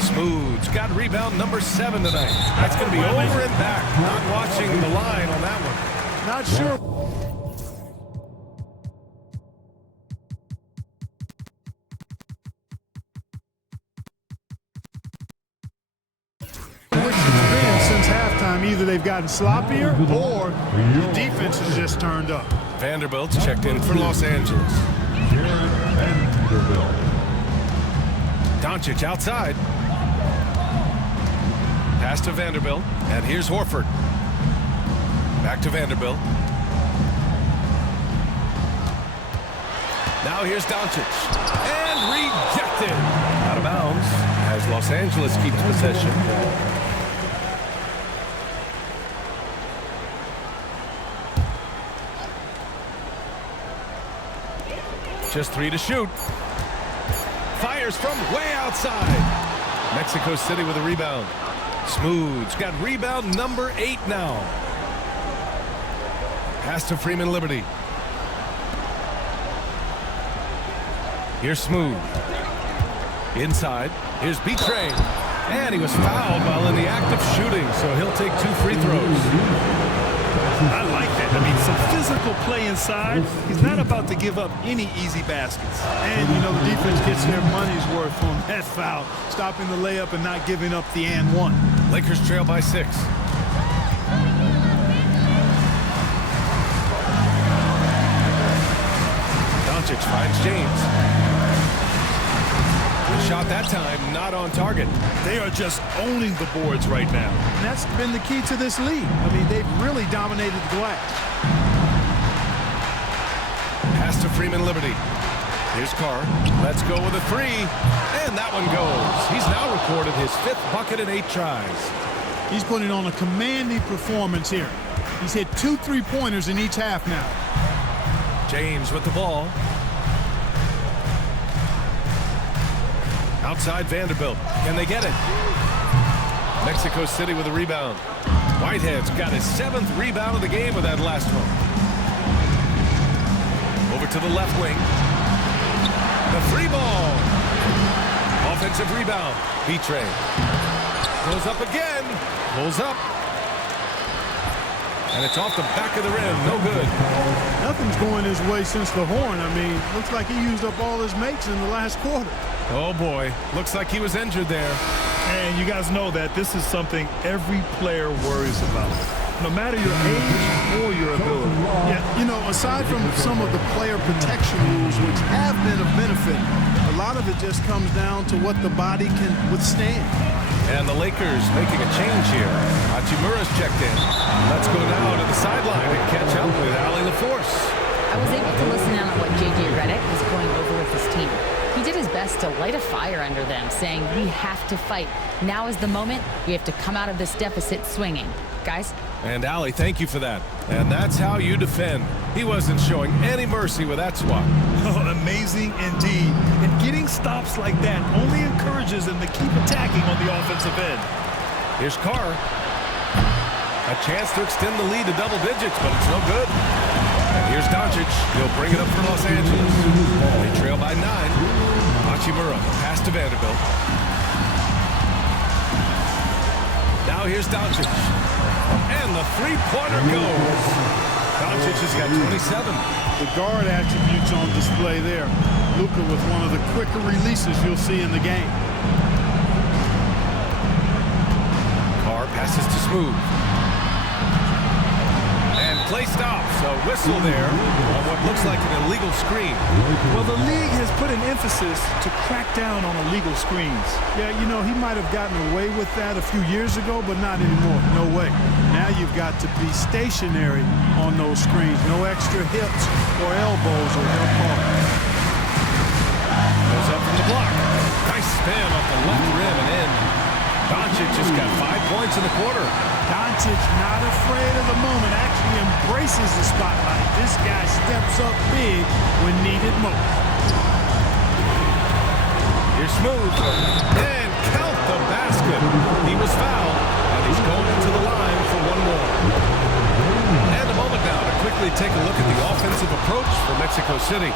Smooth's got rebound number 7 tonight. That's going to be over and back. Not watching the line on that one. Not sure. Since halftime, either they've gotten sloppier or the defense has just turned up. Vanderbilt's checked in for Los Angeles. Vanderbilt. Doncic outside. Pass to Vanderbilt, and here's Horford. Back to Vanderbilt. Now here's Doncic. And rejected. Out of bounds as Los Angeles keeps possession. Just 3 to shoot. Fires from way outside. Mexico City with a rebound. Smooth's got rebound number 8 now. Pass to Freeman Liberty. Here's Smooth. Inside. Here's B-Train. And he was fouled while in the act of shooting, so he'll take 2 free throws. I like that. I mean, some physical play inside. He's not about to give up any easy baskets. And, you know, the defense gets their money's worth on that foul, stopping the layup and not giving up the and one. Lakers trail by 6. Doncic finds James. Good shot that time, not on target. They are just owning the boards right now. And that's been the key to this league. I mean, they've really dominated the glass. Pass to Freeman Liberty. Here's Carr. Let's go with a 3. And that one goes. He's now recorded his 5th bucket in 8 tries. He's putting on a commanding performance here. He's hit 2 3-pointers in each half now. James with the ball. Outside Vanderbilt. Can they get it? Mexico City with a rebound. Whitehead's got his 7th rebound of the game with that last one. Over to the left wing. The 3 ball. Offensive rebound. B-Train. Goes up again. Pulls up. And it's off the back of the rim. No good. Nothing's going his way since the horn. I mean, looks like he used up all his makes in the last quarter. Oh, boy. Looks like he was injured there. And you guys know that this is something every player worries about, no matter your age or your ability. Yeah, you know, aside from some of the player protection rules, which have been of benefit, a lot of it just comes down to what the body can withstand. And the Lakers making a change here. Hachimura's checked in. Let's go now to the sideline and catch up with Allie LaForce. I was able to listen in on what J.J. Redick was going over with his team. He did his best to light a fire under them, saying we have to fight. Now is the moment. We have to come out of this deficit swinging. Guys? And Allie, thank you for that. And that's how you defend. He wasn't showing any mercy with that swat. Oh, amazing indeed. And getting stops like that only encourages them to keep attacking on the offensive end. Here's Carr. A chance to extend the lead to double digits, but it's no good. And here's Doncic. He'll bring it up for Los Angeles. They trail by 9. Hachimura, pass to Vanderbilt. Now here's Doncic. And the 3-pointer goes. Doncic has got 27. The guard attributes on display there. Luka with one of the quicker releases you'll see in the game. Carr passes to Smooth. And play stops. A whistle there on what looks like an illegal screen. Well, the league has put an emphasis to crack down on illegal screens. Yeah, you know, he might have gotten away with that a few years ago, but not anymore. No way. Now you've got to be stationary on those screens. No extra hips or elbows or help hard. Goes up from the block. Nice spin off the left rim and in. Doncic just got 5 points in the quarter. Doncic not afraid of the moment, actually embraces the spotlight. This guy steps up big when needed most. Here's Smooth, and count the basket. He was fouled, and he's going to the line for one more. And a moment now to quickly take a look at the offensive approach for Mexico City.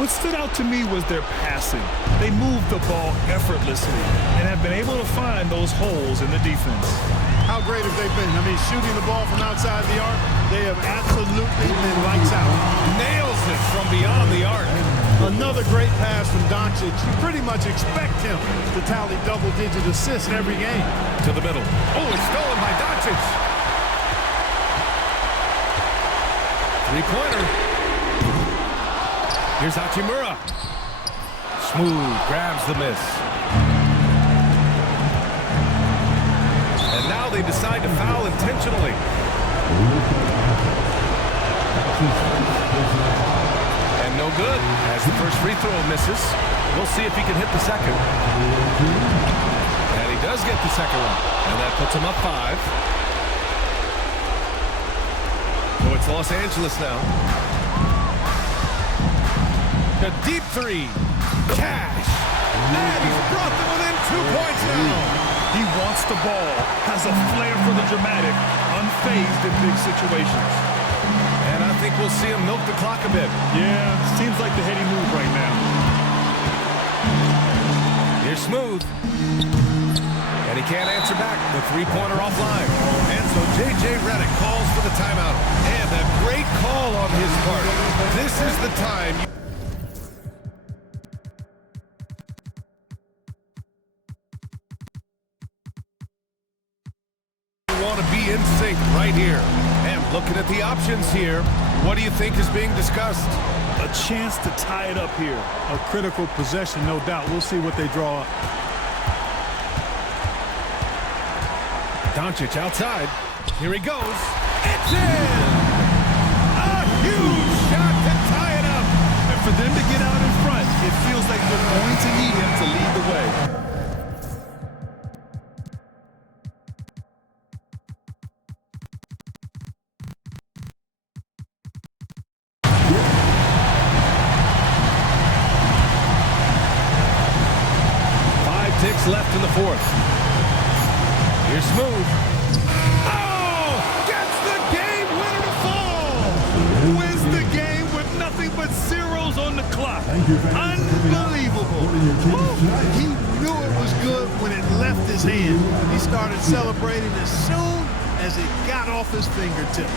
What stood out to me was their passing. They moved the ball effortlessly and have been able to find those holes in the defense. How great have they been? I mean, shooting the ball from outside the arc, they have absolutely been lights out. Nails it from beyond the arc. Another great pass from Doncic. You pretty much expect him to tally double-digit assists every game. To the middle. Oh, it's stolen by Doncic. Three-pointer. Here's Hachimura. Smooth grabs the miss. And now they decide to foul intentionally. And no good as the first free throw misses. We'll see if he can hit the second. And he does get the second one. And that puts him up 5. So it's Los Angeles now. A deep three. Cash. And he's brought them within 2 points now. He wants the ball, has a flair for the dramatic, unfazed in big situations. And I think we'll see him milk the clock a bit. Yeah, seems like the heady move right now. Here's Smooth. And he can't answer back. The three-pointer offline. And so J.J. Redick calls for the timeout. And a great call on his part. This is the time. Want to be in sync right here. And looking at the options here, what do you think is being discussed? A chance to tie it up here. A critical possession, no doubt. We'll see what they draw up. Doncic outside. Here he goes. It's in! A huge shot to tie it up. And for them to get out in front, it feels like they're going to need him to lead the way. Left in the fourth. Here's Smooth. Oh! Gets the game winner to fall! Wins the game with nothing but zeros on the clock. Unbelievable. He knew it was good when it left his hand. He started celebrating as soon as it got off his fingertips.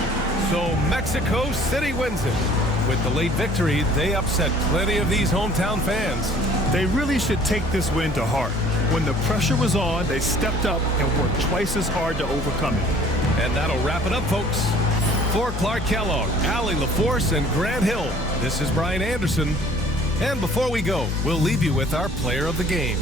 So Mexico City wins it. With the late victory, they upset plenty of these hometown fans. They really should take this win to heart. When the pressure was on, they stepped up and worked twice as hard to overcome it. And that'll wrap it up, folks. For Clark Kellogg, Allie LaForce, and Grant Hill, this is Brian Anderson. And before we go, we'll leave you with our player of the game.